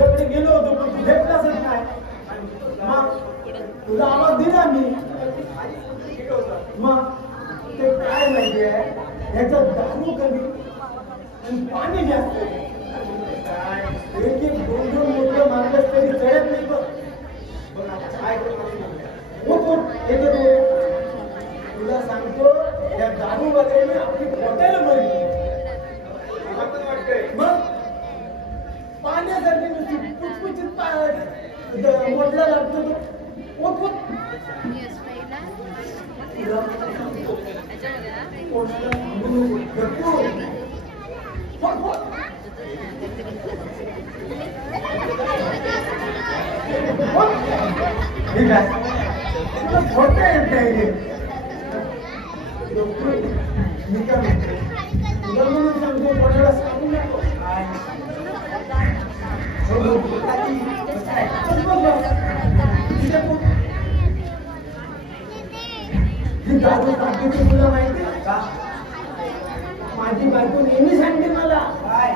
तुझ्याकडे गेलो होतो पण तू भेटलाच नाही. मग तुला आवाज दिला मी. मग ते काय माहितीये ह्याच्यात दारू कमी आणि पाणी जास्त. एक एक दोन दोन मोठं मारलं तरी कळत नाही. तुला सांगतो या दारू वगैरे आपली पोटायला बरी. मग पाण्यासारखी नुसती पुचपुचित मोठला लागतो तो. ठीक आहे तुला खोटं येत नाही. मी काय म्हणतो तुला म्हणून सांगतो कोणाला सांगू नको. दारू टाकीची तुला माहिती का? माझी बायको नेहमी सांगते मला काय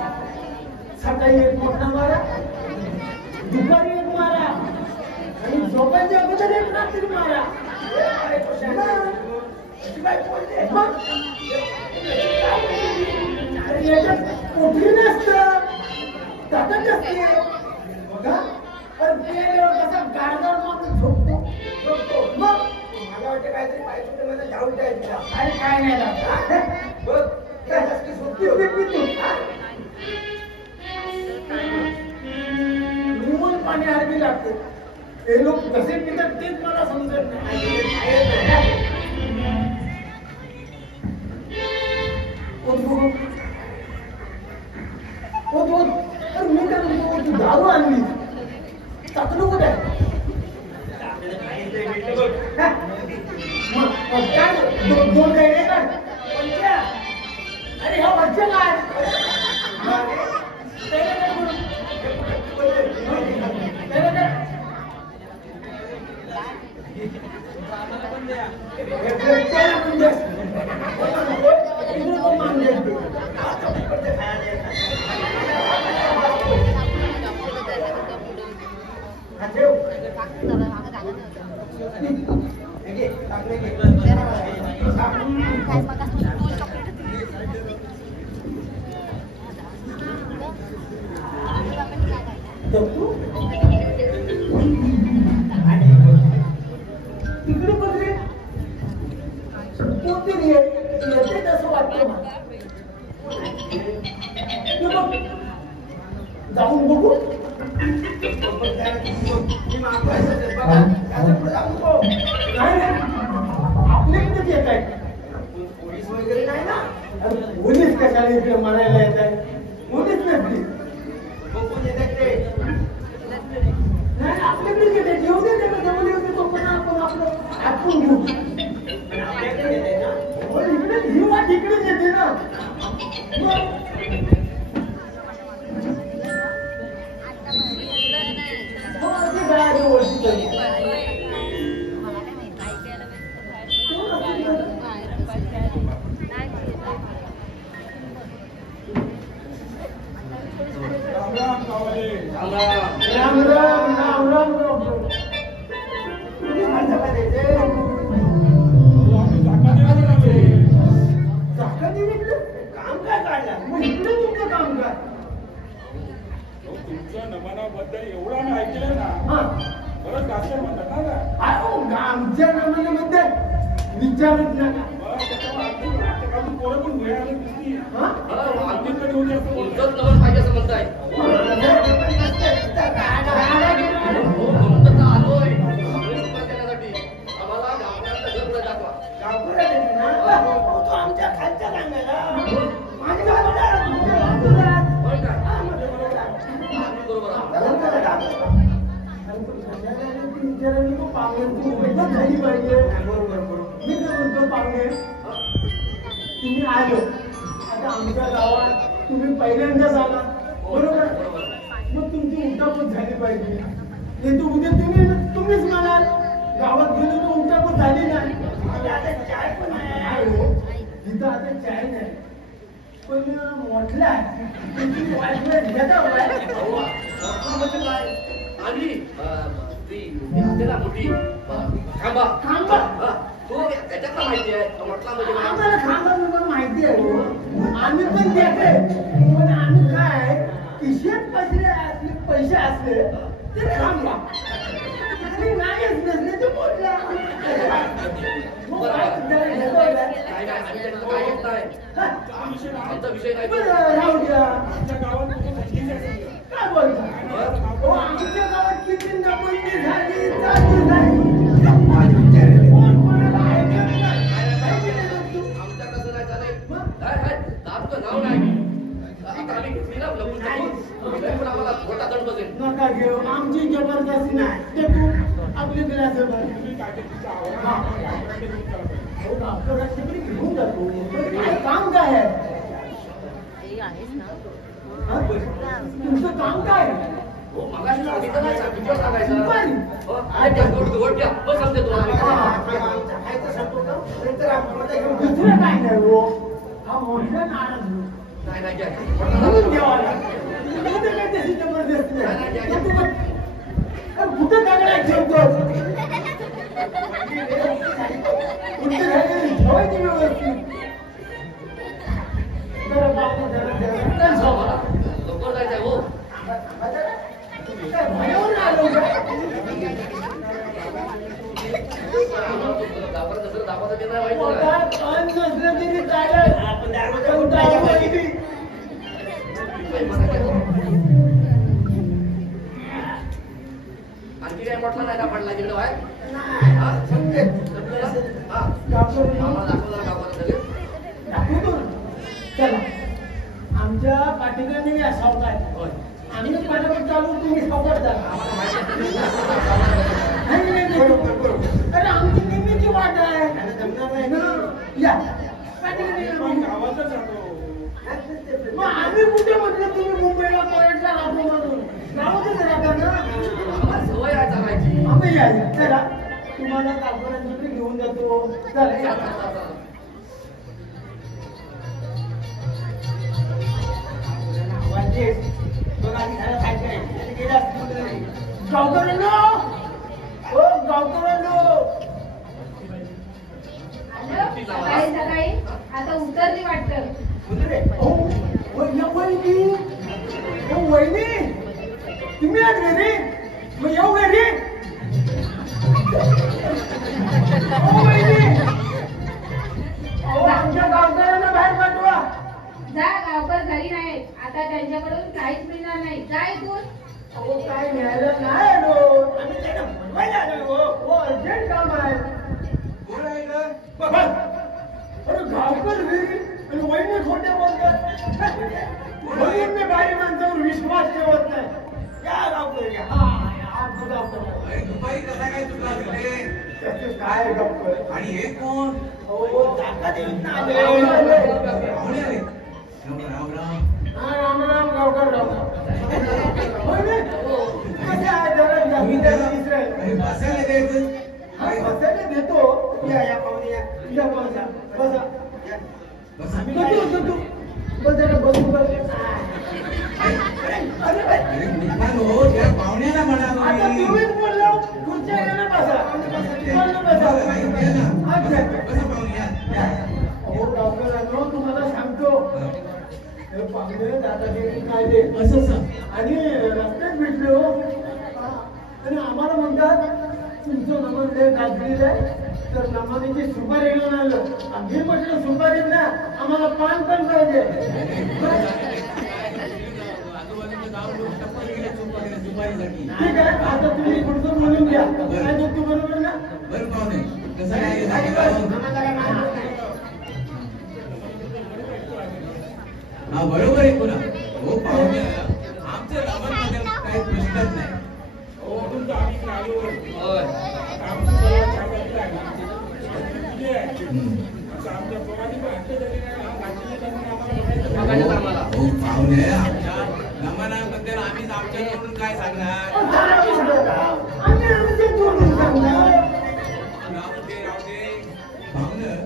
सकाळी एक मोठा मारा, दुपारी एक मारा आणि झोपायच्या अगोदर एक रात्री मारा. याच्यात कुठली नसतं ताकद असते बघा. पण कसा गाडगाड माणूस झोपतो. मग मला वाटतं काहीतरी पाहिजे मला जाऊ द्यायचं. अरे काय नाही लागत बघ त्याच्यासाठी झोपती होती. निवून पाणी हरवी लागते. हे लोक कसे पितात तेच मला समजत नाही. मी काय म्हणतो तू दारू आणली टाकलो कुठे? दोन गायडे का? अरे हा वरच्या काय तिकडे बघले कोणती येते तसं वाटतं मला. जाऊन बघू. आपल्याकडेच येत आहे. पोलीस वगैरे नाही ना. पोलीस कशाला इकडे मारायला येत आहे? पोलीस नसली नाही आपल्याकडे येते. येऊ दे त्याला जवळ येऊ दे. तो पण आपण आपलं आटून घेऊ. इकडे ही वाट इकडेच येते ना. राम राम राम राम राम. काम काय काढला मग इकडे तुमचं काम काय? तुमच्या नमनाबद्दल एवढा मी ऐकलं ना. बरं असं म्हणतात ना आमच्या नमनामध्ये विचारत नका. पोरं पण मिळालं दिसती. पाहिजे असं म्हणताय. आमच्या खालच्या सांगायला झाली पाहिजे. मी काय म्हणतो पाहुणे तुम्ही आलो आता आमच्या गावात तुम्ही पहिल्यांदाच आला बरोबर. मग तुमची उठापत झाली पाहिजे. नाही तर उद्या तुम्हीच म्हणाल गावात गेलो तर उठापत झाली नाही. आता चाय पण आहे. इथं आता चाय नाही पण म्हटलं म्हणजे काय आली ती असते ना मोठी खांबा खांबा तो त्याच्यातला माहिती आहे म्हटला म्हणजे आम्हाला खांबा म्हणून माहिती आहे आम्ही पण देते पण आम्ही काय खिशात पैसे असले तर खांबा आणि नाहीच नसले तर मोठला आमचा विषय नाही राहू द्या आमच्या गावात काय बोलता आमच्या गावात किती नपंती झाली चालू झाली कोण कोणाला ऐकत नाही आमच्या कसं नाही झालंय दारूचं नाव नाही आता आम्ही घेतली ना पण आम्हाला मोठा दंड बसेल नका घेऊ आमची जबरदस्ती नाही ते तू आपली गिलास तुम्ही काय ते तिचा आवाज घेऊन जातो काम काय आहे तुमचं काम काय हो मगाशी सांगितलं नाही सांगितलं सांगायचं दुपारी. हो आहे त्या गोड घ्या बस समजे तुम्हाला दुसरं काय नाही हो हा मोठा नाराज नाही नाही घ्या म्हणून द्यावा लागतो काय त्याची जबरदस्ती नाही कुठं दगडा ठेवतो ठेवायची व्यवस्थित लवकर जायचंय हो दाखवत दुसरं दाखवता ते नाही माहिती आणखी काय म्हटलं नाही ना पडला तिकडे बाहेर चला आमच्या पाठीकडे या सावकार आम्ही पाठीकडे चालू तुम्ही सावकार जा अरे आमची नेहमीची वाट आहे या पाठीकडे गावातच राहतो मग आम्ही कुठे म्हटलं तुम्ही मुंबईला पॉइंटला राहतो म्हणून गावातच राहता ना सवय आहे चालायची आम्ही या चला तुम्हाला कापडांची घेऊन जातो चला या गावकऱ्यांनो ओ गावकऱ्यांनो सकाळी सकाळी आता उतरली वाटतं वहिनी तुम्ही आज घरी मग येऊ घरी आमच्या गावकऱ्यांना बाहेर पाठवा जा गावकर घरी नाहीत आता त्यांच्याकडून काहीच मिळणार नाही जा इथून अहो काय न्यायला नाही आलो आम्ही त्यांना बनवायला आलो हो अर्जंट काम आहे अरे गावकर घरी आणि वहिनी खोटे बोलतात म्हणून मी बाई माणसावर विश्वास ठेवत नाही या गावकर या हा आमचं गावकर दुपारी कसा काय तुला त्याचे काय गावकर आणि हे कोण हो जाता देत नाही पाहुणे आले राम राम हा राम राम गावकर राम राम कसे आहे जरा तुम्ही त्याला इस्रायल अरे बसायला द्यायचं हा बसायला देतो या या पाहुणे या या बसा बसा बस आम्ही काय तू बस जरा बसू बस अरे अरे मुलगा हो त्या पाहुण्याला म्हणा आता तुम्हीच बोललो खुर्च्या घ्या ना बसा बोललो बसा अच्छा बसा पाहुणे या हो गावकऱ्यांनो तुम्हाला सांगतो हे पाहुणे दादागिरी काढले असं आणि रस्त्यात भेटले हो आणि आम्हाला म्हणतात तुमचं नमन लय गाजलेलं आहे तर नमानीची सुपारी घेऊन आलो आम्ही म्हटलं सुपारी ना आम्हाला पान पण पाहिजे आजूबाजूचे गाव लोक टप्पल गेले सुपारीसाठी ठीक आहे आता तुम्ही पुढचं बोलून घ्या काय तू बरोबर ना बरं पाहुणे कसं काय हा बरोबर आहे पुन्हा हो पाहुणे आमच्या गावामध्ये काही प्रश्नच नाही हो तुमचं आम्ही आलो होय आमचं सगळं कामाचं आहे असं आमच्या पोरांनी पण हट्ट झाली नाही घातली त्यांनी आम्हाला बघायचं आम्हाला हो पाहुणे आमच्या नमनाबद्दल आम्हीच आमच्याकडून काय सांगणार आम्ही आमचे जोडून सांगणार राहू दे पाहुणे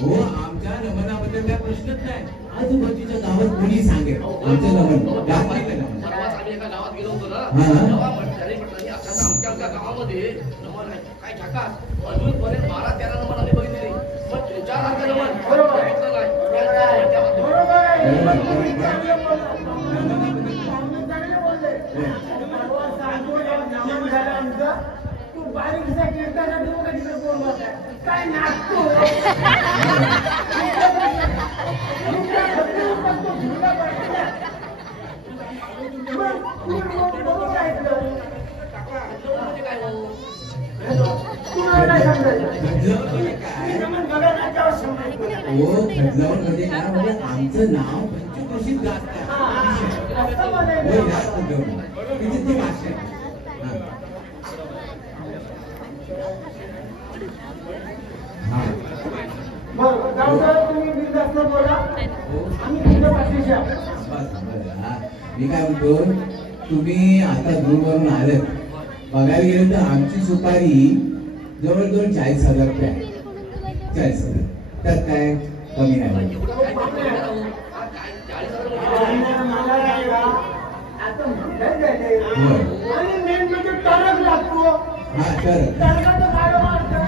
हो आमच्या नमनाबद्दल काय प्रश्नच नाही आजूबाजूच्या गावात कोणी सांगेल आमचं नमन गावातलं नमन. परवाच आम्ही एका गावात गेलो होतो ना, हा. तेव्हा त्यांनी म्हटलं आता आमच्या गावामध्ये नमन आहे काय झकास अजूनपर्यंत 12-13 नमन आम्ही बघितले पण तुमच्यासारखं नमन बरोबर. बघितलं नाही. त्याच्याबद्दल बरोबर आहे. बरोबर. तुम्ही चांगलं बोलला. पाहुणे चांगले बोलले. परवा सांगतो जेव्हा नमन झालं आमचं, तू बारीकसा कीर्तनात येऊ का तिकडे बोलला होता? काय नाचतो? बरोबर ऐकलं. म्हणजे काय हो? तुम्हाला काय समजायचं? खडलं म्हणजे काय? नमन बघा नाट्यावर समजायचं. हो खडलावण म्हणजे काय म्हणजे आमचं नाव पंचक्रोशीत गाजतंय. असं होय, म्हणायचं. जास्त करून. म्हणजे ती भाषा आहे. हा. बरं, जाऊ द्या, तुम्ही बिनधास्त बोला. हो. आम्ही तुमच्या पाठीशी आहोत. हा. मी काय म्हणतो तुम्ही आता दूरवरून आलेत बघायला गेलं तर आमची सुपारी जवळजवळ 40,000 रुपये आहे. 40,000 त्यात काय कमी नाही. एवढं काय बोलतोय ना हो? हा, काय 40,000 म्हणजे आणि मला काय का, आता म्हणतात काय ते? होय. आणि मेन म्हणजे टरक लागतो. हा तर टरकाचं भाडं वाढतं.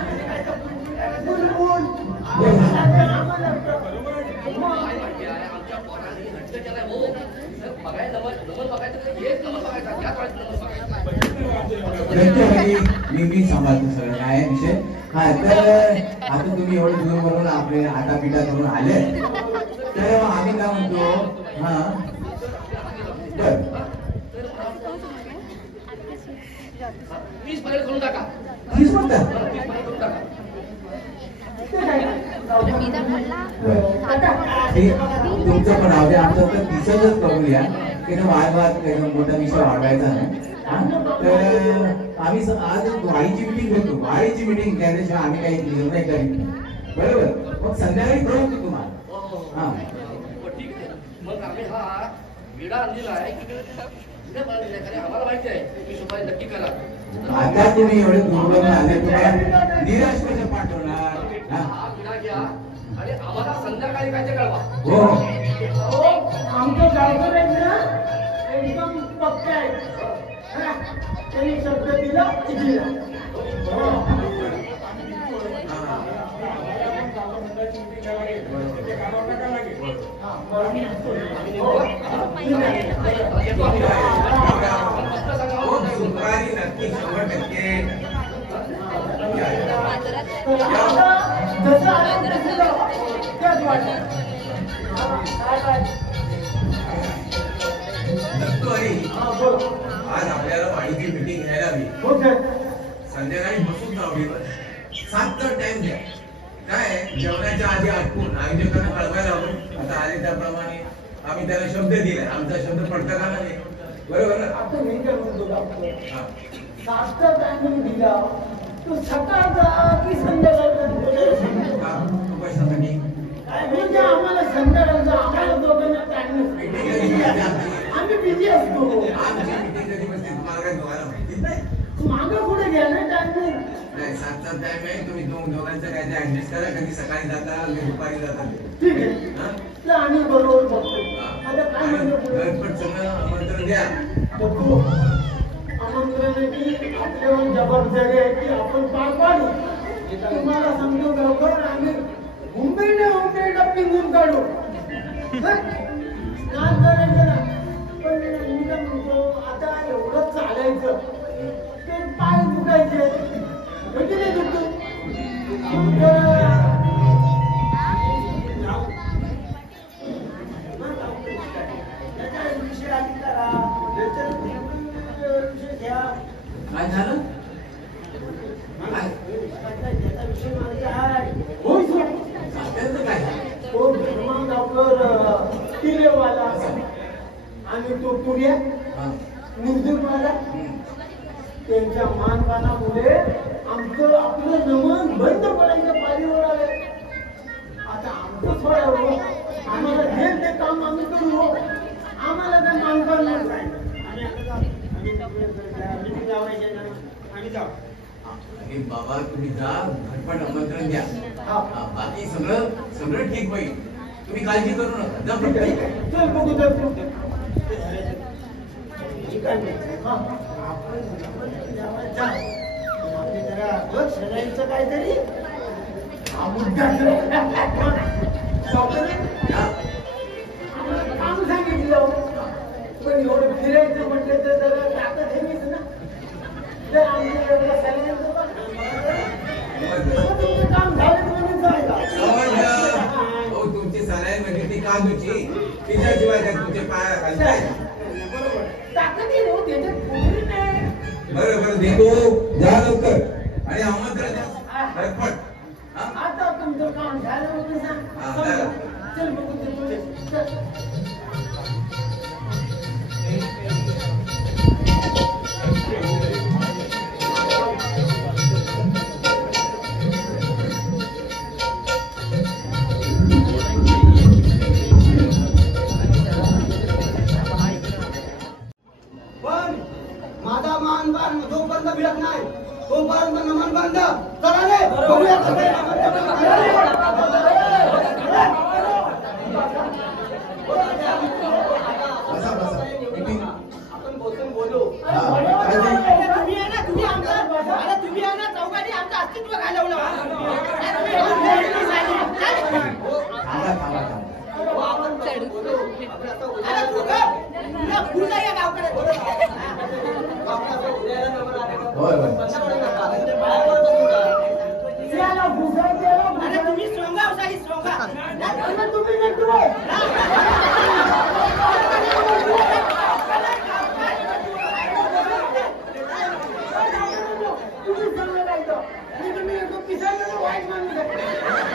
बुलबुल. होय. साधं कामं लागतं. काय माहिती आहे आमच्या पोरांनी हट्ट केलाय हो तर बघायला नमन बघायचं तर एक नमन बघायचा त्याच वेळेस नमन बघायचा मी सांभाळतो सगळं काय विषय. हा तर आता तुम्ही एवढं दूरवरून आपले आटापिटा करून आले तर आम्ही काय म्हणतो हा बर 20 पर्यंत करून टाका. तीच म्हणतात 20 पर्यंत करून टाका. ते काय? तुमचं पण राहू द्या आमचं तर तिसच करूया की वाद काही मोठा विषय वाढवायचा नाही. हा? तर आम्ही आज वाडीची मिटिंग घेतो वाडीची मिटिंग त्याच्याशिवाय आम्ही काही निर्णय करीत नाही बरोबर. मग संध्याकाळी कळवतो तुम्हाला. हो. हा हो, ठीक आहे. मग आम्ही हा विडा आणलेला आहे कुठे बनलेला आहे? कारण आम्हाला माहिती आहे तुम्ही सुपारी नक्की करा. आता तुम्ही एवढे दूरवरून आले तुम्हाला निराश कसं पाठवणार. हा? हा विडा घ्या आणि आम्हाला संध्याकाळी काय ते कळवा. हो हो, आमचं गावकर आहे ना, एकदम पक्के आहे. हा, त्यांनी शब्द दिला की दिला. हो. हा, बरं. येतो आम्ही. पण फक्त सांगा हो. सुपारी नक्की 100%. जसं आलं तसं जाऊ. त्याच वाटतं. काय? हा, बोला. आज आपल्याला वाडीची मीटिंग घ्यायला हवी. हो सर. संध्याकाळी बसून जाऊ. 7चा टाइम द्या. काय जेवणाच्या आधी आटपून आयोजकांना कळवायला हवं. आता आले त्याप्रमाणे आम्ही त्याला शब्द दिलाय. आमचा शब्द पडता का नाही बरोबर ना. आता मी काय म्हणतो डॉक्टर, हा. 7चा टायमिंग दिला तो सकाळचा की संध्याकाळचा? का? कशासाठी? काय म्हणजे आम्हाला संध्याकाळचा आम्हाला दोघांना टायमिंग मीटिंग कधी घ्यायची आमची? आम्ही बिझी असतो. आमची मीटिंग कधी बसते तुम्हाला काय दोघांना माहितीच नाही. मागं पुढे घ्या ना टायमिंग. नाही 7चा टाइम आहे. तुम्ही दोघांचं काय ते ऍडजस्ट करा. कधी सकाळी जाता कधी दुपारी जाता. ठीक आहे, हा? ते आम्ही बरोबर बघतो. हा. आता काय म्हणतो पुढे? घरपट सगळं आमंत्रण द्या. बघू. आमंत्रणाची आपल्यावर जबाबदारी आहे की आपण पार पाडू. तुम्हाला सांगतो लवकर आम्ही मुंबईला पिंजून काढू. हं? काय करायचं ना? पण मी काय म्हणतो आता एवढं चालायचं ते पाय दुखायचे म्हणजे नाही दुखतो. त्याचा विषय आधी करा. विषय घ्या. काय झालं त्याचा विषय माझा आहे. होय सर. साध्यांचं काय तो धर्मा डॉक्टर किलेवाला आणि तो पुऱ्या हा. निर्जुरवाला त्यांच्या मानपानामुळे आमचं आपलं नमन बंद पडायचं पारीवर आलंय. आता आमचं थोडं आम्हाला जे ते काम आम्ही करू हो. आम्हाला काय मानपान नाही. आम्ही लावायचे ना आम्ही जाऊ. अरे बाबा तुम्ही जा घटपट आमंत्रण द्या. हा. हा, बाकी सगळं ठीक होईल. तुम्ही काळजी करू नका जा ठीक फक्त. आहे. चल बघू तर तू. ठीक आहे. हा. आपण जा. आपली जरा बघ सगळ्यांचं काहीतरी हा मुद्दा या. काम सांगितलं पण एवढं फिरायचं म्हटलं तर जरा ताकद हेच ना जर आमच्या एवढं सगळ्यांचं तुमचं काम झालं म्हणून जायला हो तुमची सलाईन म्हणजे ती काजूची तिच्याशिवाय काय तुमचे पाय खाली बरोबर ताकद येईल हो त्याच्यात पोरी नाही बरोबर देतो जा लवकर आणि आमंत्रण द्या झटपट. हा? आता तुमचं काम झालं म्हणून हा, सांग झालं. चल बघू ते पुढे चल. पण माझा मान बांध जोपर्यंत भिडत नाही तोपर्यंत नमन बांध चला रे बघूया बसा बसा मीटिंग आपण बसून बोलू हा, काय नाही. तुम्ही आहे ना तुम्ही आहे ना चौघांनी आमचं अस्तित्व घालवलं थांबा थांबा थांबा होय होय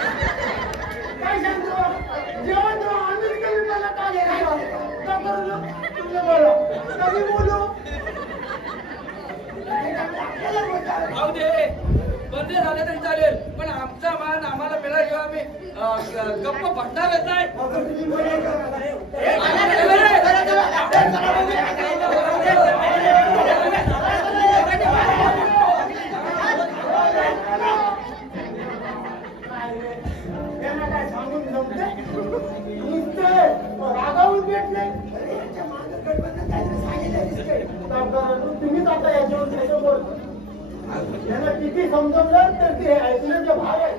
काय सांगतो जेवण अमेरिकन मला काय बोलो कधी बोलू जाऊ दे बंद झाले तरी चालेल पण आमचा मान आम्हाला मिळाला आम्ही गप्प बसणारच नाही. काय सांगून जमते नुसते रागावून भेटले तुम्हीच आता याच्यावर त्याच्यावर त्यांना किती समजवलं तर ते ऐकण्याचे भाग आहे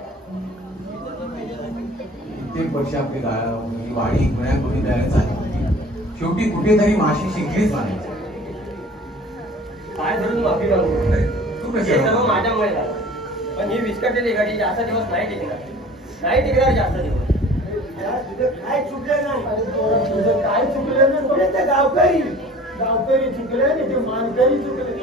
कित्येक वर्ष आपली ही वाडी गुन्ह्या करून द्यायला चालली शेवटी कुठेतरी माशी शिंकलीच म्हणायची. पाय धरून माफी मागू तू हे कशा सर्व माझ्यामुळे झालं पण ही विस्कटलेली गाडी जास्त दिवस नाही टिकणार जास्त दिवस तुझं काय चुकलं नाही तुझं काय चुकलं नाही म्हणजे ते गावकरी चुकले आणि ते मानकरी चुकले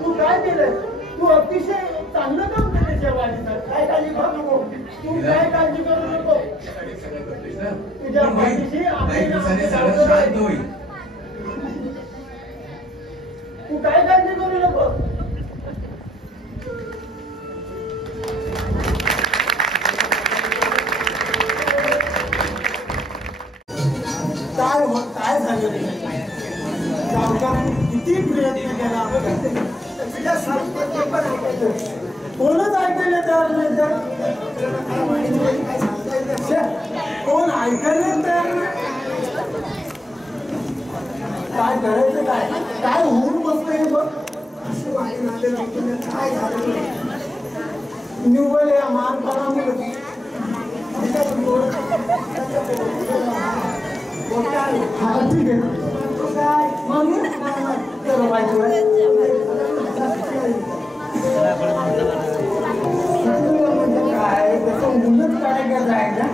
तू काय केलं तू अतिशय चांगलं काम केलं त्या वाडीचं काय काळजी करू नको तू काय काळजी करू नको तुझ्या पाठीशी काही दिवसांनी सगळं शांत होईल. तू काय काळजी करू नको काय झालं रे किती प्रयत्न केला कोणच ऐकायला तयार नाही कोण ऐकायला तयार नाही काय करायचं काय होऊन बसलंय बघ काय झालं निव्वळ या मानपणामुळे हा ठीक आहे काय म्हणून काय त्याचं मुलंच काय करायचं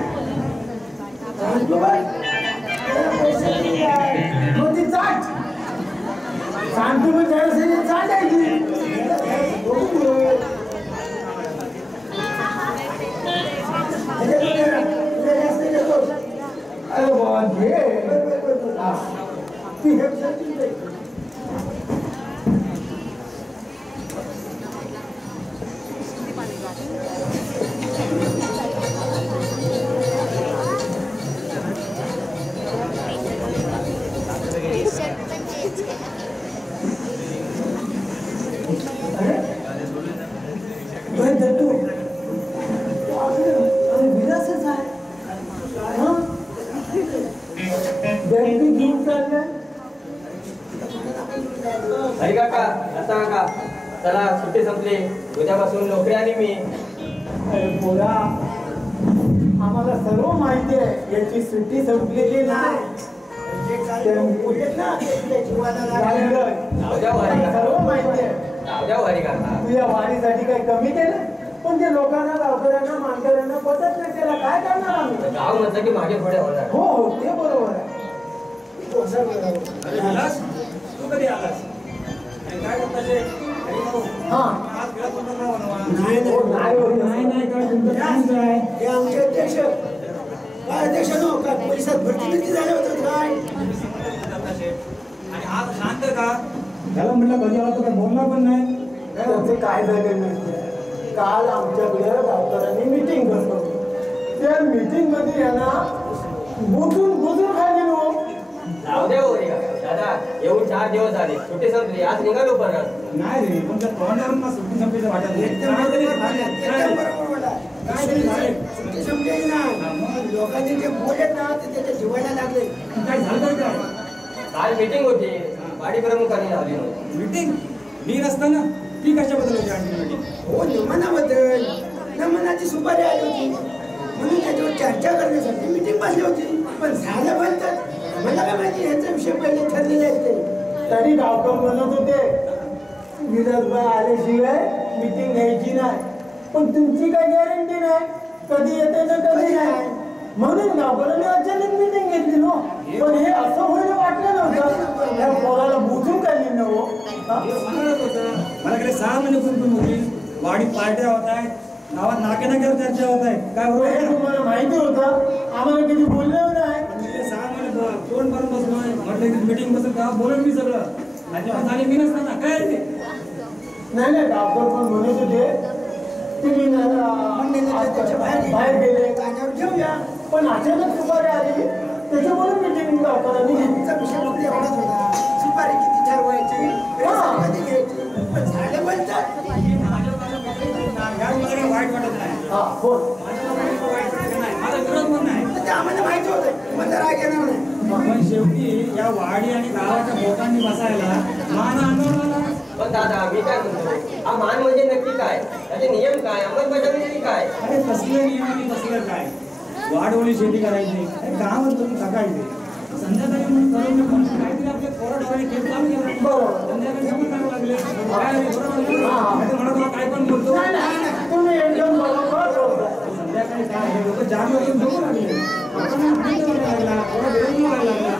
मग ती चाट सांगतो मग त्यावेळेस चाटायची अरे बाबा घे हरी काका आता काका चला सुट्टी संपली उद्यापासून नोकरी आणि मी अरे पोरा आम्हाला सर्व माहिती आहे याची सुट्टी संपलेली नाही सर्व माहिती आहे हरी काका तुझ्या वारीसाठी काही कमी केलं पण ते लोकांना गावकऱ्यांना मानकऱ्यांना पटत नाही त्याला काय करणार आम्ही गाव म्हटलं की मागे पुढे होणार हो हो ते बरोबर आहे अरे विलास तू कधी आलास आणि काय करता शे? अरे भाऊ, हा आज फिरत होता का वनवा? नाही काय तुमचं कामच आहे हे आमचे अध्यक्ष काय अध्यक्ष नो काय परिषद भरती बिरती झाले होते काय करता शे? आणि आज शांत का त्याला म्हटलं कधी आला तो काय बोलला पण नाही त्याचं काय झालं नसतं काल आमच्याकडे गावकऱ्यांनी मीटिंग बसवली त्या मीटिंग मध्ये यांना बुजून खाली नो जाऊ द्या हो रे काका दादा येऊन 4 दिवस झाले सुट्टी संपली आज निघालो परत नाही रे पण त्या तोंडावरून मला सुट्टी संपलीचं वाटत नाही. एकदम काहीतरी बरोबर झालंय. एकदम बरोबर बोलला. काहीतरी झालंय. सुट्टी संपलेली नाही लोकांनी जे बोलत ना ते त्याच्या जीवाला लागले काय झालं काय काल मीटिंग होती वाडी प्रमुखांनी लावली नव्हती मीटिंग मी नसताना ती कशाबद्दल होती आणखी मीटिंग हो नमनाबद्दल नमनाची सुपारी आली होती म्हणून त्याच्यावर चर्चा करण्यासाठी मीटिंग बसली होती पण झालं बनतात मला काय माहिती ह्याचा विषय पहिले ठरलेले असते तरी गावकर म्हणत होते विलासबाई आल्याशिवाय मीटिंग घ्यायची नाही पण तुमची काही गॅरंटी नाही कधी येते ना कधी नाही म्हणून गावकऱ्यांनी अचानक मीटिंग घेतली नो पण हे असं होईल वाटलं नव्हतं या पोराला बुजून काढली ना हो होणारच होतं. मला कडे 6 महिने गुंतून होती वाडीत पार्ट्या होत आहेत गावात नाक्यावर चर्चा होत आहे काय बरोबर हे आहे? तुम्हाला माहिती होतं आम्हाला कधी बोललं नाही पण गेले 6 महिने तोंड भरून बसलोय म्हटलं की मीटिंग बसून का बोलून मी सगळं अजिबात झाली मी नसताना काय आहे ते नाही गावकर पण म्हणत होते तुम्ही बाहेर गेले कानावर घेऊया पण अचानक सुपारी आली त्याच्यामुळे मीटिंग गावकऱ्यांनी घेतली तुमचा विषय फक्त एवढाच होता सुपारी किती ठरवायची पैसा कधी घ्यायची पण झालं बनतात यात मला काही वाईट वाटत नाही हा बोल माझ्या काही वाईट वाटत नाही माझा विरोध पण नाही तर ते आम्हाला माहिती होतं मला राग येणार नाही पण शेवटी या वाडी आणि गावाच्या लोकांनी बसायला मान आंदोलनाला पण दादा मी काय म्हणतो हा मान म्हणजे नक्की काय त्याचे नियम काय अंमलबजावणी काय अरे कसले नियम आणि कसलं काय वाढवणी शेती करायची अरे गावात तुम्ही सकाळी संध्याकाळी म्हणून ठरवलं म्हणून काहीतरी आपल्या पोराडोळ्याने खेळ चालू केला बरोबर. संध्याकाळी जेवण करावं लागले काय रे, बरोबर आहे ना? हा. नाही तर म्हणा तुला काय पण बोलतो तुम्ही एकदम बरोबर बोलताय. संध्याकाळी काय आहे लोक जागे होऊन झोपू लागले आपण आनंद वाटायला लागला थोडा वेळ मिळायला लागला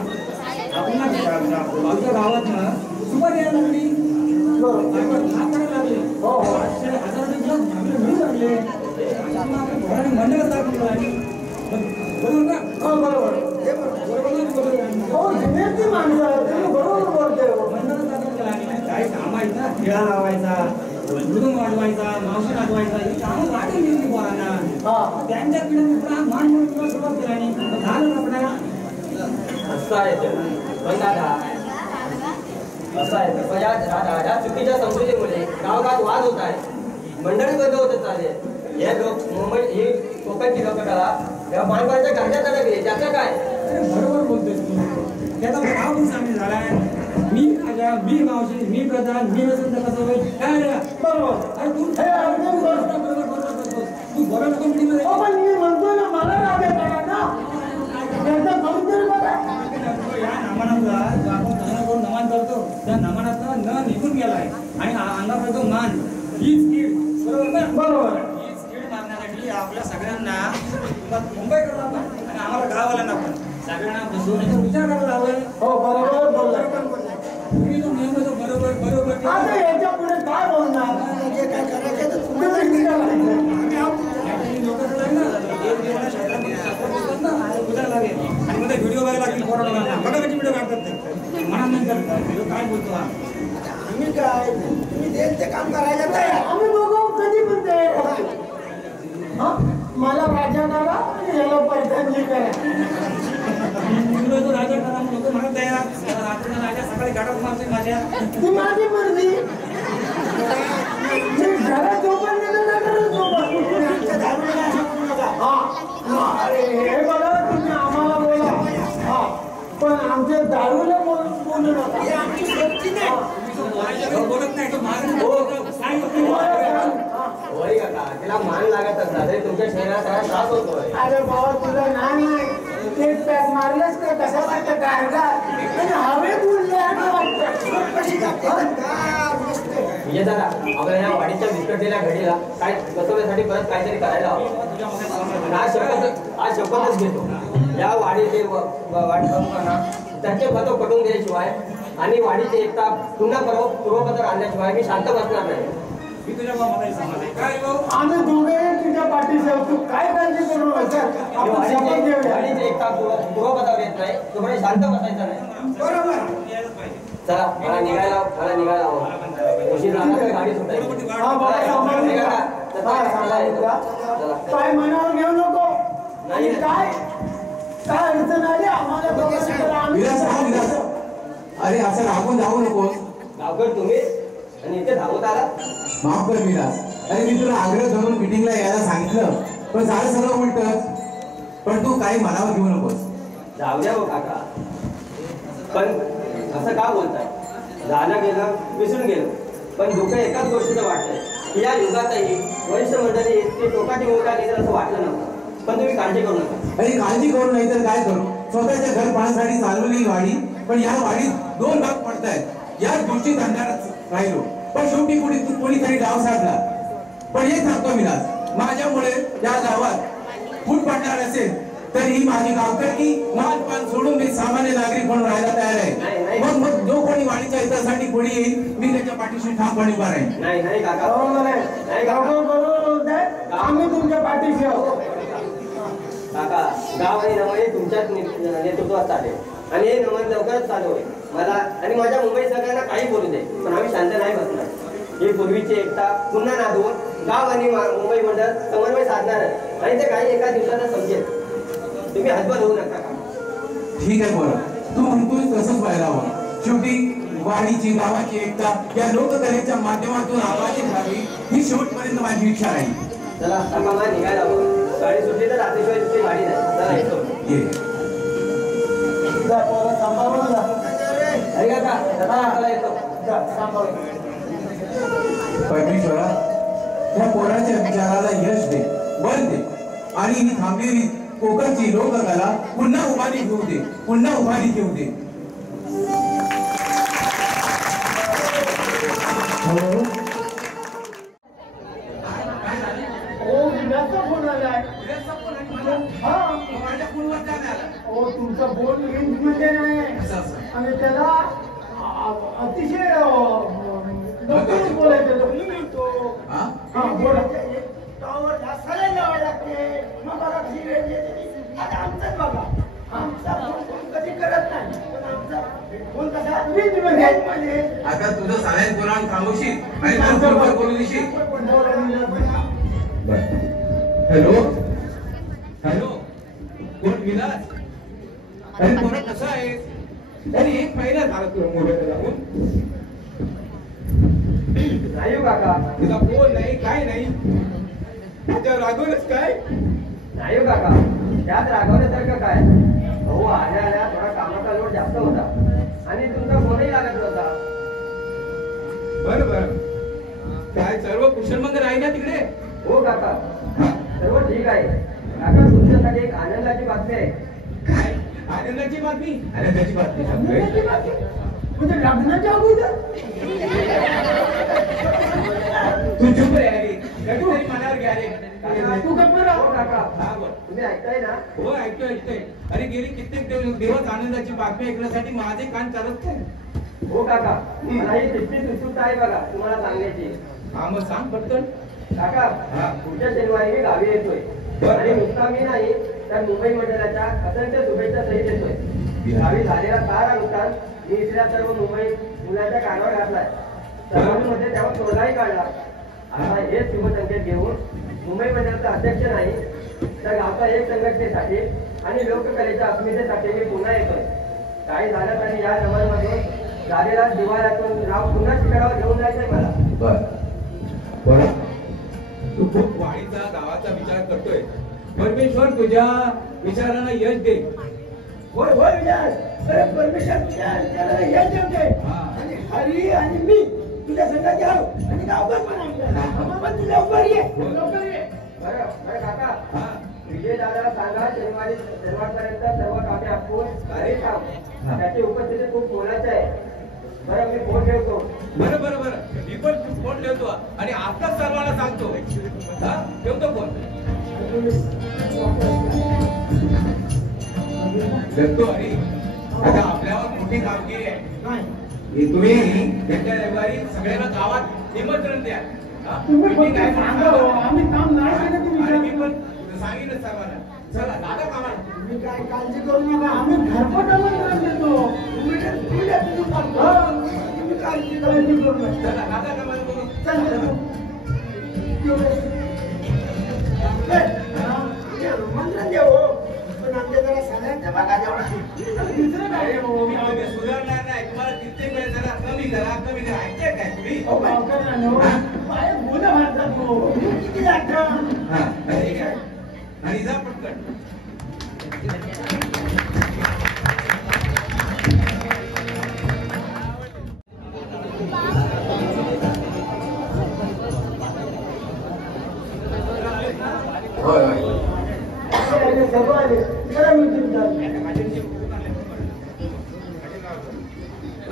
आपण आमच्या गावात ना सुपारी यायला लागली बरोबर. बायका भाग पडायला लागले हो, हो. 500,000 रुपये मिळू लागले आपल्या घराने मंडळ दाखवलं आणि बरोबर का हा, बरोबर. बरोबर ना बरोबर आहे. हो, जिनेची माणसं आहेत. तुम्ही बरोबर बोलताय हो. मंडळात दाखल केला आणि काही काम आहेत ना खेळा लावायचा मृदुंग वाजवायचा मावशी नाचवायचा ही कामं वाटेल गेली पोरांना हा. त्यांच्या पिढ्या मान म्हणून तुला सुरुवात केला आणि झालं आपल्याला असं आहे ते. पण दादा असं आहे ते. पण या चुकीच्या संस्कृतीमुळे गावागावात वाद होत आहे मंडळी बंद होत चालले हे लोक मुंबई ही कोकणची लोक या मानवाच्या गाड्यात अडकले त्याचं काय अरे बरोबर बोलतोय तू त्याचा भाव पण सामील झालाय मी राजा मी मावशी मी प्रधान मी नसेल तर कसं होईल काय रे बरोबर. अरे तू हे अगदी बरोबर. बरोबर तू बरोबर नको मीटिंगमध्ये हो, पण मी म्हणतोय ना मला राग येत आहे ना त्यांचा करून तरी बघा. या नामानातला जो आपण धरण करून नमन करतो त्या नमनातला न निघून गेलाय आणि अंगावर जो मान हीच कीड बरोबर ना बरोबर. हीच कीड मारण्यासाठी आपल्या सगळ्यांना मुंबईकडे आपण आणि आम्हाला गावाला पण सगळ्यांना बसून याचा विचार करायला हवाय हो, बरोबर बोलला. तुम्ही जो नियम आहे तो बरोबर बरोबर आता याच्या पुढे काय बोलणार जे काय करायचं तर तुम्ही तुम्हाला विचारायचं. आम्ही आहोत लोक आहे ना एक दिवस शेतामध्ये शास्त्र बोलतात ना उद्या लागेल आणि मध्ये व्हिडिओ बघायला लागतील फोटो बघायला बघा त्याचे व्हिडिओ काढतात ते म्हणा नाही करतात व्हिडिओ काय बोलतो हा आम्ही काय तुम्ही देईल ते काम करायला तयार आम्ही दोघं कधी पण तयार असतो. हा? मला राजा करा आणि याला पैठणजी करा. तुला जो राजा करा लोक म्हणत आहे रात्रीचा राजा सकाळी गाठात मारते माझ्या ती माझी मर्जी. मी घरात झोपण दिलं ना घरात झोपण. तुम्ही आमच्या धार्मिक असं करू नका हा. अरे हे बघा तुम्ही आम्हाला बोला. हा. पण आमच्या दारूला बोलू नका. ही आमची बोलायची नाही. बोलत नाही तो मारून होय काका तिला मान लागत असला तरी तुमच्या शरीराला सगळा त्रास होतोय. अरे बाबा तुला नाही नाही ते पॅक मारलंच का कसा वाटतं गारगा आणि हवेत उडले कशी जाते म्हणजे दादा आपल्या या वाडीच्या विस्कटलेल्या घडीला काय बसवण्यासाठी परत काहीतरी करायला हवं. आज शपथच घेतो या वाडीचे वाटकांना त्यांचे पद पटवून दिल्याशिवाय आणि वाडीची एकता पुन्हा पूर्वपदावर आणल्याशिवाय मी शांत बसणार नाही. मी तुझ्या मामाला सांगणार आहे काय गो आम्ही दोघे तुझ्या पाठीशी आहोत. तू काय काळजी करू नका. आपण शपथ घेऊया. वाडीची एकता पूर्वपदावर येत नाही तुम्हाला शांत बसायचं नाही. बरोबर चला मला निघायला हवं. उशीर झाला तर गाडी सुटायची. हा बाबा सांभाळून निघा जा. का? हा, सांभाळून जा. चला. काय मनावर घेऊ नको. नाही. आणि काय काय अडचण आली आम्हाला दोघांना आम्ही विलास अरे असं रागून जाऊ नकोस. गावकर तुम्ही आणि इथे धावत आला. माफ कर विलास. अरे मी तुला आग्रह धरून मीटिंगला यायला सांगितलं पण झालं सगळं उलट. पण तू काही मनावर घेऊ नकोस. जाऊ द्या हो काका पण असं का बोलताय. झालं गेलं विसरून गेलो पण दुःख एकाच गोष्टीचं वाटतंय की या युगातही वरिष्ठ मंडळी इतकी टोकाची भूमिका घेतील असं वाटलं नव्हतं. पण तुम्ही काळजी करू नका. अरे काळजी करू नाही तर काय करू. स्वतःच्या घर पाण्यासाठी चालवलेली वाडी पण या वाडीत दोन भाग पडतायत. याच गोष्टीत अंधारच राहिलो पण शेवटी कोणीतरी डाव साधला. पण हे सांगतो विलास माझ्यामुळे या गावात फूट पडणार असेल तर ही माझी गावकरी मानपान सोडून मी सामान्य नागरिक म्हणून राहायला तयार आहे. मग जो कोणी वाडीच्या हितासाठी कोणी येईल मी त्याच्या पाठीशी ठामपणे उभा राहील. नाही नाही काका बरोबर आहे. बरोबर बोलताय. आम्ही तुमच्या पाठीशी आहोत. काका गाव आणि नमन तुमच्याच नेतृत्वात चालेल आणि हे नमन लवकरच चालू होईल. मला आणि माझ्या मुंबई सगळ्यांना काही बोलू दे पण आम्ही शांत नाही बसणार. ही पूर्वीची एकता पुन्हा नांदवून गाव आणि मुंबई मंडळ समन्वय साधणार आणि ते काही एका दिवसात समजेल. तुम्ही हतबल होऊ नका का. ठीक आहे बरं तू म्हणतोय तसंच व्हायला हवं. शेवटी वाडीची गावाची एकता या लोककलेच्या माध्यमातून आवाजी व्हावी ही शेवटपर्यंत माझी इच्छा राहील. चला आता मला निघायला हवं. गाडी सुटली तर रात्रीशिवाय दुसरी गाडी नाही. चला येतो. जा, पोरं सांभाळून जा. अरे काका चला येतो. जा, सांभाळून. परमेश्वरा त्या पोराच्या विचाराला यश दे बल दे आणि ही थांबलेली कोकणची लोककला पुन्हा उभारी घेऊ दे. पुन्हा उभारी घेऊ दे. फोन आलाय. हा हो तुमचा फोन रेंज मध्ये नाही आणि त्याला अतिशय लवकरच बोलायचं मी मिळतो. हा बोला. आमचाच बघा आमचा फोन कधी करत नाही पण आमचा फोन कसा रेंज मध्ये. आता तुझं साऱ्या पुराण थांबवशील आणि नंतर बोलू देशील. हॅलो हॅलो कोण विलास. अरे कोण कसं आहे. अरे एक महिना झाला तुला मोबाईल लावून. नाही हो काका. तुझा फोन नाही काय नाही. तुझ्या रागवलंच काय. नाही हो काका त्यात रागवण्यासारखं काय. हो आल्या आल्या थोडा कामाचा लोड जास्त होता आणि तुमचा फोनही लागत नव्हता. बरं बरं काय सर्व कुशलमंद आहे ना तिकडे. हो काका सर्व ठीक आहे. काका तुमच्यासाठी एक आनंदाची बातमी आहे. काय आनंदाची बातमी. आनंदाची बातमी सांगतोय. म्हणजे लग्नाच्या अगोदर तू चुप रे अरे. कधीतरी मनावर घ्या रे. तू गप्प राहा. हो काका हा बोल. तुम्ही ऐकताय ना. हो ऐकतोय. अरे गेली कित्येक दिवस आनंदाची बातमी ऐकण्यासाठी माझे कान चालत नाही. हो काका मला ही तितकीच उत्सुकता आहे बघा तुम्हाला सांगण्याची. हा मग सांग पटकन. काका पुढच्या शनिवारी मी गावी येतोय आणि नुसता मी नाही तर मुंबई मंडळाच्या असंख्य शुभेच्छा सहित येतोय. गावी झालेला सारा नुकसान मी इथल्या सर्व मुंबई मुलाच्या कानावर घातलाय. सर्वांमध्ये त्यावर तोडगाही काढला. आता हेच शुभसंकेत घेऊन मुंबई मंडळाचा अध्यक्ष नाही तर गावच्या एक संघटनेसाठी आणि लोककलेच्या अस्मितेसाठी मी पुन्हा येतोय. काही झालं तरी या नमनमधून झालेला दिवाळ्यातून नाव पुन्हा शिखरावर घेऊन जायचंय मला. बरं तू खूप वाढीचा गावाचा विचार करतोय. परमेश्वर तुझ्या विचारांना यश दे. होय होय विजय अरे परमेश्वर त्याला हे जेवते आणि हरी आणि मी तुझ्या संघात जाऊ आणि गावभर पण आमच्या तू लवकर ये लवकर ये. बरं काका विजय दादाला सांगा शनिवारपर्यंत सर्व कामे आपण घरी थांब. त्याची उपस्थिती खूप मोलाची आहे. बरं मी फोन ठेवतो. बरं मी पण फोन ठेवतो आणि आताच सर्वांना सांगतो. ठेवतो फोन. देतो अरे आता आपल्यावर मोठी कामगिरी आहे. तुम्ही येत्या रविवारी सगळ्यांना गावात निमंत्रण द्या. तुम्ही पण काय सांगा हो, आम्ही काम नाही केलं तुम्ही आणि मी पण सांगितलं सर्वांना. चला दादा कामाला. तुम्ही काय काळजी करू नका आम्ही घरपोट आमंत्रण देतो. तुम्ही काळजी करू नका. चला दादा कामाला बघू. आमंत्रण द्या हो पण आमच्या जरा साधारण बघा दुसरं काय अरे भाऊ, मी सुधारणार नाही. तुम्हाला कित्येक वेळ जरा कमी करा ऐकताय काय तुम्ही? पाय बोला म्हणतात हो किती लागतं. हा ठीक आहे आणि जा पटकन. होय सर्व आले जरा मीटिंग झाली.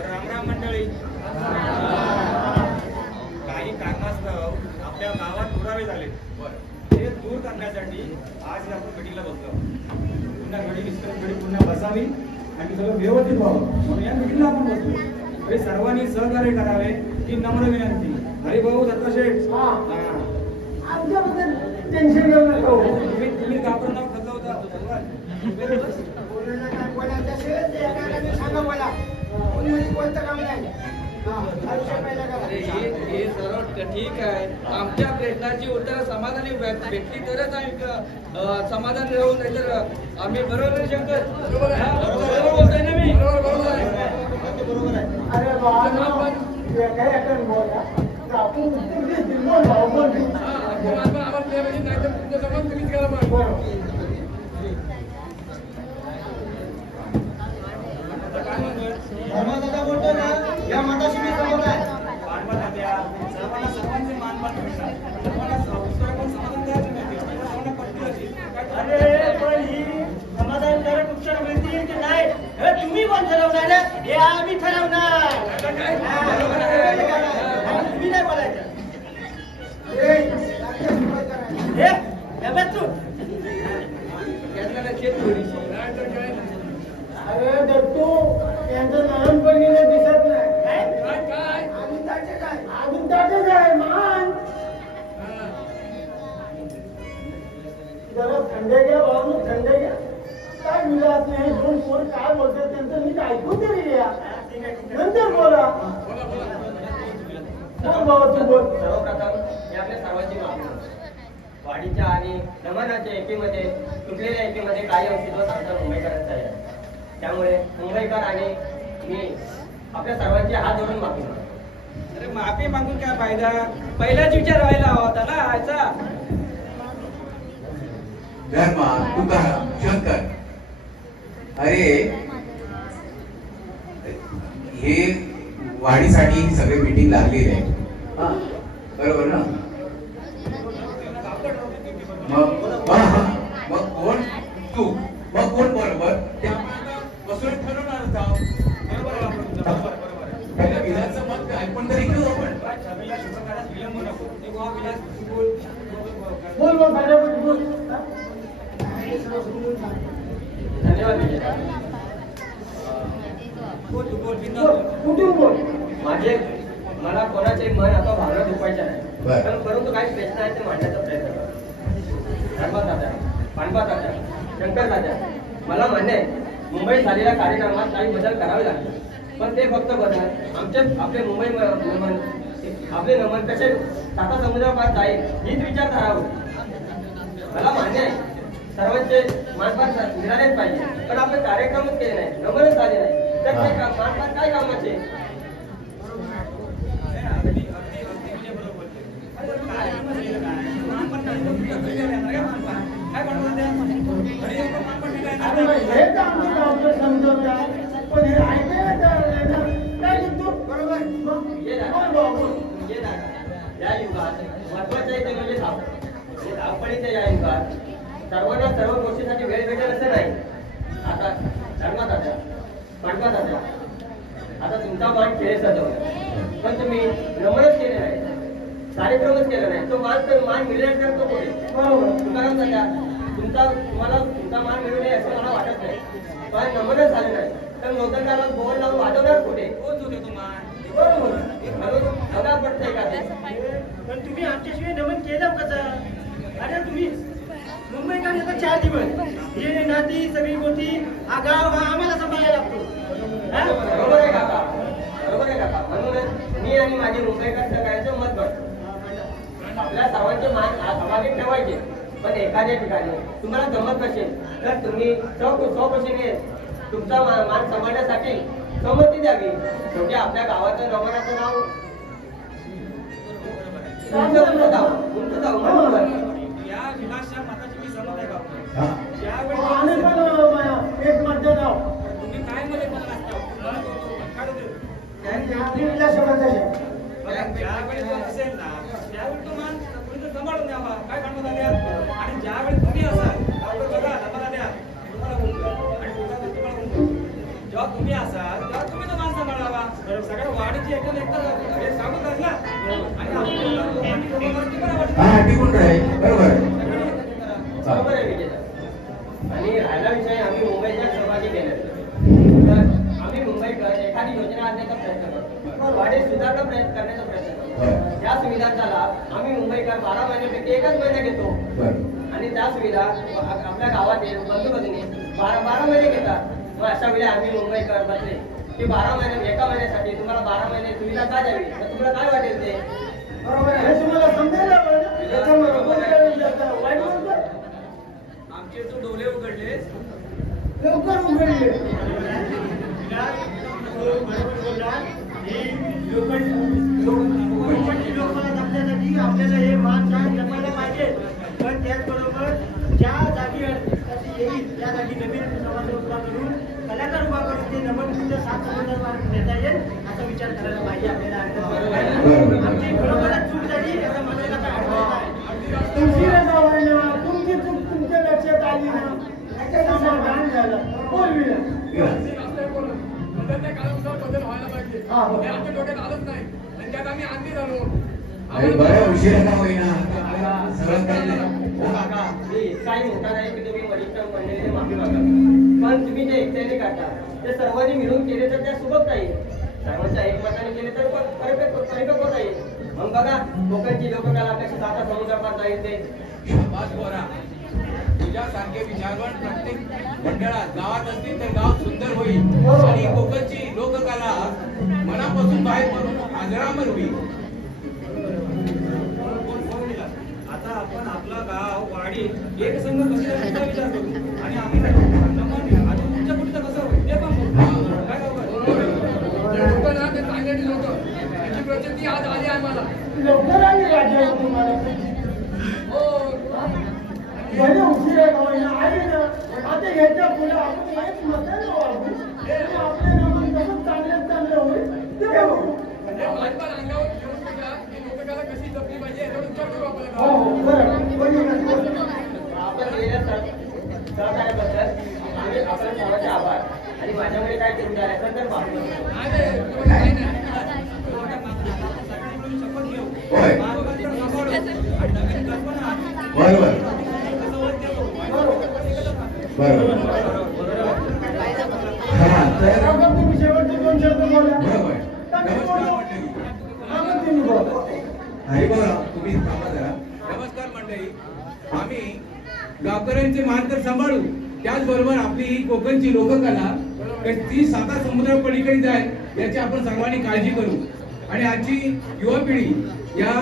रामराम मंडळी. काही कारणास्तव आपल्या गावात पुरावे झाले. ते दूर करण्यासाठी आज आपण मीटिंगला बसलो. पुन्हा घडी पुन्हा बसावी आणि सगळं व्यवस्थित व्हावं म्हणून या मीटिंगला आपण बसलो. तरी सर्वांनी सहकार्य करावे ही नम्र विनंती. हरिभाऊ दत्ताशेठ आमच्याबद्दल टेन्शन घेऊ नका हो. तुम्ही कापड नाव खतलं होता बोलू नका कोणाच्या शेत एका सांगा मला कोणी म्हणजे कोणतं काम नाही. हे सर्व ठीक आहे. आमच्या प्रश्नाची उत्तर समाधानी भेटली तरच आम्ही समाधान राहू. नाहीतर आम्ही बरोबर नाही शंकर. बरोबर बोलतोय ना मी. बरोबर आहे. अरे बाबा एका बोला आपण उत्तर देतील बोल भाऊ बोल. आम्हाला नाही तर तुमचं समाज तुम्हीच केला पाहिजे. धर्मादादा बोलतो ना या मताशी मी सहमत आहे. सर्वांचे मानपान मिळतात. समाधान द्यायचं नाही. अरे पण ही समाधानकारक उपचार मिळतील की नाही हे तुम्ही कोण ठरवणार हे आम्ही ठरवणार. तुम्ही नाही बोलायचं. अरे दत्तू यांचं लहानपणी दिसत नाही. काय अजून ताचे काय मान जरा थंडे घ्या भाऊ थंडे घ्या. काय विलास नाही दोन पोर काय बोलतात त्यांचं नीट ऐकून तरी घ्या नंतर बोला. बोल बाबा तू बोल. सर्वप्रथम मी आपल्या सर्वांची मागणी करतो. वाढीच्या आणि नमनाच्या एकीमध्ये तुटलेल्या एकीमध्ये काही अंशी दोष आमच्या मुंबईकरांचा आहे. त्यामुळे मुंबईकर आणि मी आपल्या सर्वांची हात जोडून मागणी करतो. अरे माफी मागून काय फायदा. पहिलाच विचार व्हायला हवा होता ना ह्याचा. धर्मा तुकाराम शंकर अरे हे वाढीसाठी ही सगळी मीटिंग लागलेली आहे. हा बरोबर ना. मग कोण तू मग कोण बरोबर बसून ठरवणार आहोत. पहिलं विधानचं मत ऐकून तरी घेऊ आपण. बोल बोल फटाफट बोल. धन्यवाद. कुठून बोल. मला कोणाचे मन आता भावना दुखवायच्या नाही. बरं. परंतु काही प्रश्न आहेत ते मांडण्याचा प्रयत्न करतो. धर्मा दादा, पांडवा दादा, शंकर दादा, मला मान्य आहे मुंबईत झालेल्या कार्यक्रमात काही बदल करावे लागले. पण ते फक्त बदल आपले मुंबई नमन आपले नमन कसे टाटा समुद्रापार जाईल हीच विचारधारा होती. मला मान्य आहे सर्वांचे मानपान मिळालेच पाहिजे. पण आपण कार्यक्रमच केले नाही नमनच झाले नाही तर ते मानपान काय कामाचे. हे तर आमचं डॉक्टर समजवत आहे सर्वांना सर्व गोष्टीसाठी वेळ भेटेल असं नाही. आता धर्माताच्या पांडवाताच्या आता तुमचा मान खेळ सजवला, पण तुम्ही नमनच केले नाही, कार्यक्रमच केला नाही. तो मान तर मान मिळण्यानंतर तो होईल. बरोबर तुकाराम तात्या, तुम्हाला तुमचा मान मिळू नये असं मला वाटत नाही, पण नमनच झालं नाही तर नोंदणीला बोल लावून वाजवणार कुठे? कोण होते तो मान? बरोबर बघा पडतंय का ते? पण तुम्ही आमच्याशिवाय नमन केलं कसं? अरे तुम्ही मुंबईकर येतात 4 दिवस, हे नाती सगळी गोष्टी हा गाव हा आम्हाला सांभाळायला लागतो. बरोबर आहे काका, बरोबर आहे काका. म्हणूनच मी आणि माझे मुंबईकर सगळ्यांचं मत बसतो. आपल्या सर्वांचे मान समाधीत ठेवायचे, पण एखाद्या ठिकाणी तुम्हाला जमत नसेल तर तुम्ही स्वखुशीने तुमचा मान सांभाळण्यासाठी संमती द्यावी. शेवटी आपल्या गावाचं नमनाचं नाव तुमचं जाऊ म्हणून या विलासच्या मताची मी समज आहे का? हा. ज्यावेळी एक मध्य गाव तुम्ही काय मध्ये बोलत असता? ज्यावेळी तो असेल ना त्यावेळी तो मान तुम्ही सांभाळून द्यावा. काय भांडवल आल्या आणि ज्यावेळी तुम्ही असाल बघा नम्रता द्या तुम्हाला बोलतो आणि तुम्हाला बोलतो. जेव्हा तुम्ही असाल तेव्हा तुम्ही तो मान सांभाळावा. सगळ्या वाढीची एकदम हे सांगून असला हा टिकून राहील. बरोबर बरोबर आहे विजेता. आणि राहिला विषय आम्ही मुंबईच्या सहभागी केले तर आम्ही मुंबईकर एखादी योजना आणण्याचा प्रयत्न करतो, वाढीत सुधारणा करण्याचा प्रयत्न करतो. त्या सुविधांचा लाभ आम्ही मुंबईकर 12 महिन्यापैकी एकच महिना घेतो आणि त्या सुविधा आपल्या गावातील बंधू भगिनी 12 महिने घेतात. मग अशा वेळी आम्ही मुंबईकर बसले की 12 महिने एका महिन्यासाठी तुम्हाला 12 महिने सुविधा का द्यावी? तर तुम्हाला काय वाटेल ते? बरोबर आहे, हे तुम्हाला समजायला आमचे तो डोले उघडले लवकर उघडले. आपल्यासाठी आपल्याला हे मान जपायला पाहिजे, पण त्याचबरोबर ज्या जागी येईल त्या जागी नवीन समाज उभा करून कलाकार उभा करून ते नमन तुमच्या 7 समुद्रावर नेता येईल असा विचार करायला पाहिजे आपल्याला. आमची बरोबरच चूक झाली असं म्हणायला काय हरकत नाही. तुमची चूक तुमच्या लक्षात आली ना त्याचं समाधान झालं. बऱ्या उशिरा का होईना सगळं काका, मी काही मोठा नाही की तुम्ही वरिष्ठ मंडळीने माफी मागा, पण तुम्ही जे एकट्याने काढता ते सर्वांनी मिळून केले तर त्या सुबक राहील. सर्वांच्या एकमताने केले तर परिपक्व राहील. मग बघा कोकणची लोककला कशी 7 समुद्रापार जाईल ते. तुझ्यासारखे विचारवंत प्रत्येक मंडळात गावात असतील तर गाव सुंदर होईल आणि कोकणची लोककला मनापासून बाहेर पडून आजरामर होईल. आता आपण आपलं गाव वाडी एक संघ कसा विचार करू आणि आम्ही आता तुमच्या पुढचं कसं होईल ते पण बघू. काय प्रचिती आज आली आम्हाला. लवकर आली राज्यावर तुम्हाला भले उशिरा आली ना. आता ह्याच्या पुढे आपण काहीच मताने वागू आणि आपले नमन कसं चांगलं होईल ते बघू. लोककला कशी जपली पाहिजे याचा विचार करू आपण. हो बरं. आपण गेल्या सहकार्याबद्दल आम्ही आपल्या सर्वांचे आभार आणि माझ्याकडे काय चूक झाली असेल तर माफी मागतो. शपथ घेऊ होय. बरोबर बरोबर. हा तर तुम्ही शेवटचे 2 शब्द बोला. बरोबर. हरिभाऊ तुम्ही थांबा जरा. नमस्कार मंडळी, आम्ही गावकऱ्यांचे मान तर सांभाळू, त्याचबरोबर आपली ही कोकणची लोककला ती 7 समुद्रापलीकडे जाईल याची आपण सर्वांनी काळजी करू आणि आजची युवा पिढी या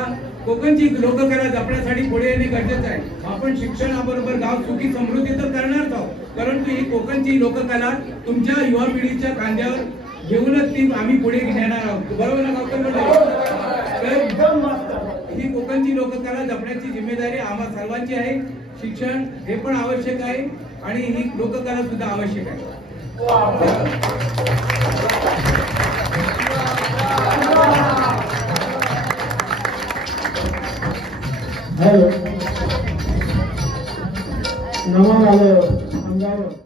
कोकणची लोककला जपण्यासाठी पुढे येणे गरजेचं आहे. आपण शिक्षणाबरोबर गाव सुखी समृद्धी तर करणारच आहोत, परंतु ही कोकणची लोककला तुमच्या युवा पिढीच्या खांद्यावर घेऊनच ती आम्ही पुढे नेणार आहोत. बरोबर ना गावकर मंडळी? ही कोकणची लोककला जपण्याची जिम्मेदारी आम्हा सर्वांची आहे. शिक्षण हे पण आवश्यक आहे आणि ही लोककला सुद्धा आवश्यक आहे. नमन आलं अंगावर